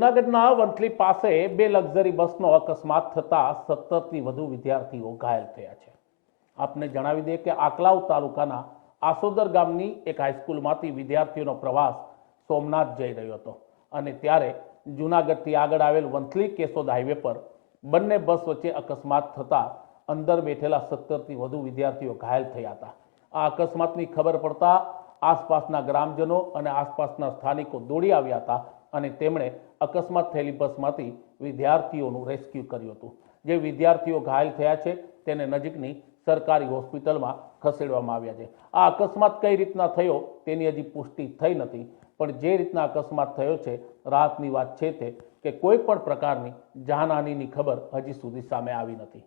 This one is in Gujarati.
જૂનાગઢના વંથલી પાસે બે લક્ઝરી બસનો અકસ્માત થતા 17થી વધુ વિદ્યાર્થીઓ ઘાયલ થયા છે। આપને જણાવી દઈએ કે આકલાવ તાલુકાના આસોદર ગામની એક હાઈસ્કૂલમાંથી વિદ્યાર્થીઓનો પ્રવાસ સોમનાથ જઈ રહ્યો હતો અને ત્યારે જૂનાગઢથી આગળ આવેલ વંથલી કેશોદ હાઈવે પર બંને બસ વચ્ચે અકસ્માત થતા અંદર બેઠેલા 17થી વધુ વિદ્યાર્થીઓ ઘાયલ થયા હતા। આ અકસ્માતની ખબર પડતા આસપાસના ગ્રામજનો અને આસપાસના સ્થાનિકો દોડી આવ્યા હતા અને તેમણે અકસ્માત થયેલી બસમાંથી વિદ્યાર્થીઓનું રેસ્ક્યુ કર્યું હતું। જે વિદ્યાર્થીઓ ઘાયલ થયા છે તેને નજીકની સરકારી હોસ્પિટલમાં ખસેડવામાં આવ્યા છે। આ અકસ્માત કઈ રીતના થયો તેની હજી પુષ્ટિ થઈ નથી, પણ જે રીતના અકસ્માત થયો છે રાહતની વાત છે તે કે કોઈ પણ પ્રકારની જાનહાનિની ખબર હજી સુધી સામે આવી નથી।